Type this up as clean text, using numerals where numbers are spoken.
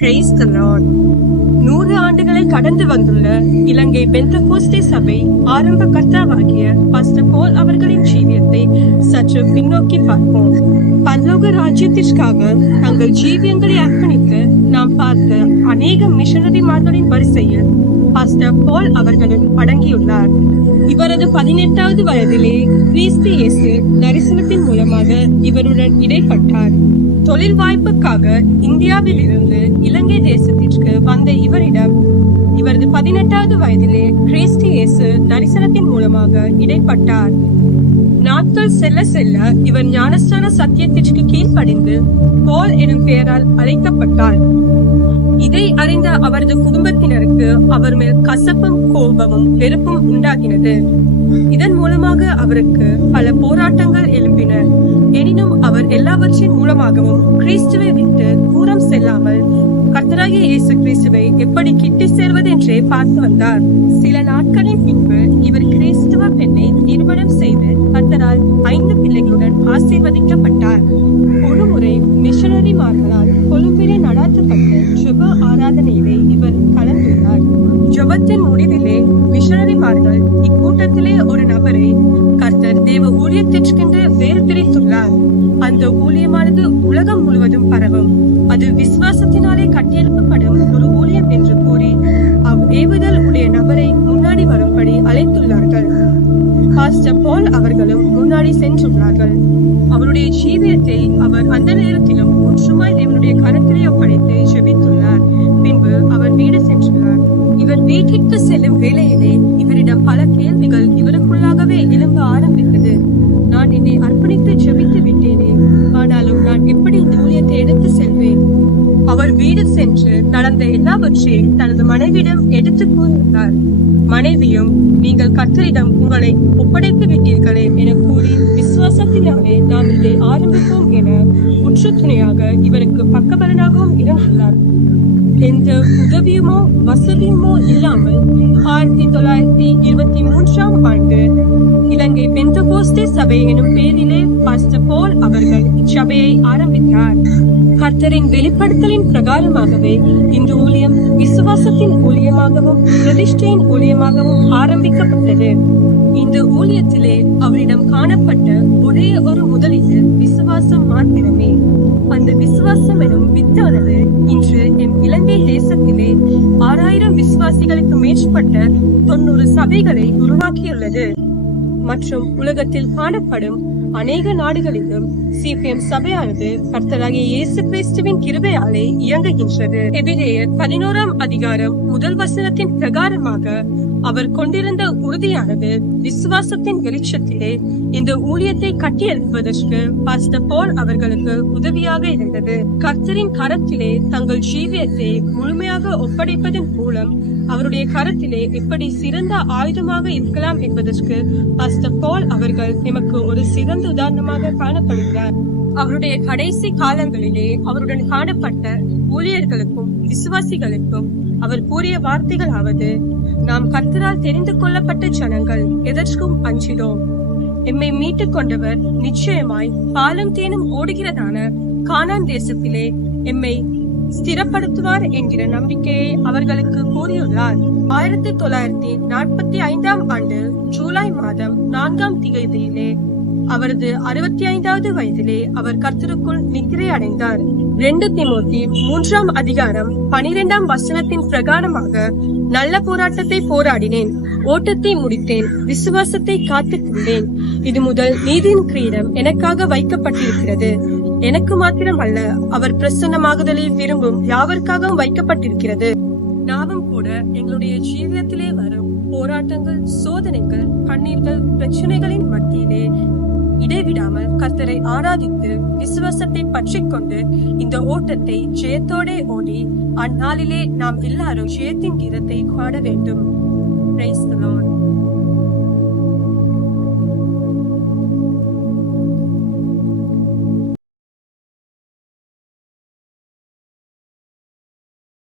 Praise the Lord. 100 ஆண்டுகளை கடந்து வந்துள்ள இலங்கை பெந்தகோஸ்தே சபை ஆரம்ப கர்த்தாவாகிய பாஸ்டர் போல் அவர்களின் ஜீவியத்தை சற்று பின்னோக்கி பார்ப்போம். பரலோக ராஜ்யத்திற்காக தங்கள் ஜீவியங்களை அர்ப்பணித்து நாம் பார்த்த அநேக மிஷனரிமார்களின் வரிசையில் பாஸ்டர் போல் அவர்களும் அடங்கியுள்ளார். இவரது 18வது வயதிலே கிறிஸ்து இயேசு தரிசனத்தின் மூலமாக இவருடன் இடைப்பட்டார். தொழில் வாய்ப்புக்காக இந்தியாவில் இருந்து இலங்கை தேசத்திற்கு வந்த இவரிடம் இவரது 18வது வயதிலே கிறிஸ்து இயேசு தரிசனத்தின் மூலமாக இடைப்பட்டார். நாட்கள் செல்ல செல்ல இவர் ஞானஸ்தான சத்தியத்திற்கு கீழ்ப்படிந்து போல் எனும் பெயரால் அழைக்கப்பட்டார். இதை அறிந்த அவரது குடும்பத்தினருக்கு அவர் மேல் கசப்பும் கோபமும் வெறுப்பும் உண்டாகினது. இதன் மூலமாக அவருக்கு பல போராட்டங்கள் எழும்பின. எனினும் அவர் எல்லாவற்றின் மூலமாகவும் கிறிஸ்துவை விட்டு தூரம் செல்லாமல் கர்த்தராகிய இயேசு கிறிஸ்துவை எப்படி கிட்டி சேர்வதென்றே பார்த்து வந்தார். சில நாட்களின் பின்பு இவர் கிறிஸ்துவ பெண்ணை திருமணம் செய்து கர்த்தரால் 5 பிள்ளைகளுடன் ஆசீர்வதிக்கப்பட்டார். ஒரு முறை மிஷனரிமார்களால் கொழும்பிலே நடாத்தப்பட்ட ஜெப ஆராதனையிலே இவர் கலந்துள்ளார். ஜெபத்தின் முடிவிலே மிஷனரிமார்கள் இக்கூட்டத்திலே ஒரு நபரை கர்த்தர் தேவ ஊழியத்திற்கென்று வேறு பிரித்துள்ளார். அந்த ஊழியமானது உலகம் முழுவதும் பரவும். அது விசுவாசத்தினாலே கட்டியெழுப்பப்படும் ஒரு ஊழியம் என்று கூறி ஏவுதல் உடைய நபரை முன்னாடி வரும்படி அழைத்துள்ளார்கள். பாஸ்டர் போல் அவர்களும் முன்னாடி சென்றுள்ளார்கள். அவருடைய ஜீவியத்தை அவர் அந்த நேரத்திலும் முற்றுமாய் தேவனுடைய கரத்திலே ஒப்படைத்து ஜெபித்துள்ளார். பின்பு அவர் வீடு சென்றுள்ளார். இவர் வீட்டிற்கு செல்லும் வேளையிலே இவரிடம் பல கேள்விகள் இவருக்குள்ளாகவே எழும்ப ஆரம்பித்தது. நான் என்னை அர்ப்பணித்து ஜெபித்து விட்டேனே, ஆனாலும் நான் எப்படி இந்த ஊழியத்தை எடுத்து செல்வேன்? அவர் வீடு சென்று நடந்த எல்லாவற்றையும் தனது மனைவியிடம் எடுத்து கூறினார். மனைவியும், நீங்கள் கர்த்தரிடம் உங்களை ஒப்படைத்து விட்டீர்களே என கூறி விசுவாசத்தினாலே நாம் இதை ஆரம்பிப்போம் என உற்று துணையாக இவருக்கு பக்கபலனாகவும் இருந்துள்ளார். எந்த உதவியுமோ வசதியுமோ இல்லாமல் 1923ஆம் ஆண்டு இலங்கை பெந்தகோஸ்தே சபை எனும் பெயரிலே பாஸ்டர் போல் அவர்கள் இச்சபையை ஆரம்பித்தார். கர்த்தரின் வெளிப்படுத்தலின் பிரகாரமாகவே இந்த ஊழியம் விசுவாசத்தின் ஊழியமாகவும் பிரதிஷ்டையின் ஊழியமாகவும் ஆரம்பிக்கப்பட்டது. இந்த ஊழியத்திலே அவரிடம் காணப்பட்ட ஒரே ஒரு முதலீடு விசுவாசம் மாத்திரமே. அந்த விசுவாசம் எனும் வித்தானது இன்று என் இலங்கை தேசத்திலே 6000 விசுவாசிகளுக்கு மேற்பட்ட 90 சபைகளை உருவாக்கியுள்ளது. மற்றும் உலகத்தில் காணப்படும் அநேக நாடுகளிலும் சிபிஎம் சபையானது கர்த்தராகிய இயேசு கிறிஸ்துவின் கிருபையாலே இயங்குகின்றது. எபிரேயர் 11ஆம் அதிகாரம் 1 வசனத்தின் பிரகாரமாக அவர் கொண்டிருந்த உறுதியானது விசுவாசத்தின் வெளிச்சத்திலே இந்த ஊழியத்தை கட்டியெழுப்புவதற்கு பாஸ்டர் போல் அவர்களுக்கு உதவியாக இருந்தது. கர்த்தரின் கரத்திலே தங்கள் ஜீவியத்தை முழுமையாக ஒப்படைப்பதன் மூலம் அவருடைய கரத்திலே எப்படி சிறந்த ஆயுதமாக இருக்கலாம் என்பதற்கு பாஸ்டர் போல் அவர்கள் நமக்கு ஒரு சிறந்த உதாரணமாக காணப்படுகிறார். அவருடைய கடைசி காலங்களிலே அவருடன் காணப்பட்ட ஊழியர்களுக்கும் விசுவாசிகளுக்கும் அவர் கூறிய வார்த்தைகளாவது, நாம் கர்த்தரால் தெரிந்து கொள்ளப்பட்ட ஜனங்கள், எதற்கும் அஞ்சினோம். எம்மை மீட்டுக் கொண்டவர் நிச்சயமாய் பாலும் தேனும் ஓடுகிறதான கானான் தேசத்திலே எம்மை ஸ்திரப்படுத்துவார் என்கிற நம்பிக்கையை அவர்களுக்கு கூறியுள்ளார். 1945ஆம் ஆண்டு ஜூலை மாதம் 4ஆம் தேதியிலே அவரது 65வது வயதிலே அவர் கர்த்தருக்குள் நித்திரை அடைந்தார். 2 தீமோத்தி 3ஆம் அதிகாரம் 12ஆம் வசனத்தின் பிரகாரமாக, நல்ல போராட்டத்தை போராடினேன், ஓட்டத்தை முடித்தேன், விசுவாசத்தை காத்துக் கொண்டேன். இது முதல் நீதியின் கிரீடம் எனக்காக வைக்கப்பட்டிருக்கிறது. எனக்கு மாத்திரம் அல்ல, அவர் பிரசன்னமாகுதலை விரும்பும் யாவருக்காகவும் வைக்கப்பட்டிருக்கிறது. நாமும் கூட எங்களுடைய ஜீவியத்திலே வரும் போராட்டங்கள், சோதனைகள், கண்ணீர்கள், பிரச்சனைகளின் மத்தியிலே இடைவிடாமல் கர்த்தரை ஆராதித்து விசுவாசத்தை பற்றிக் கொண்டு இந்த ஓட்டத்தை ஜெயத்தோட ஓடி அந்நாளிலே நாம் எல்லாரும் ஜெயத்தின் கீதத்தை பாட வேண்டும். Praise the Lord.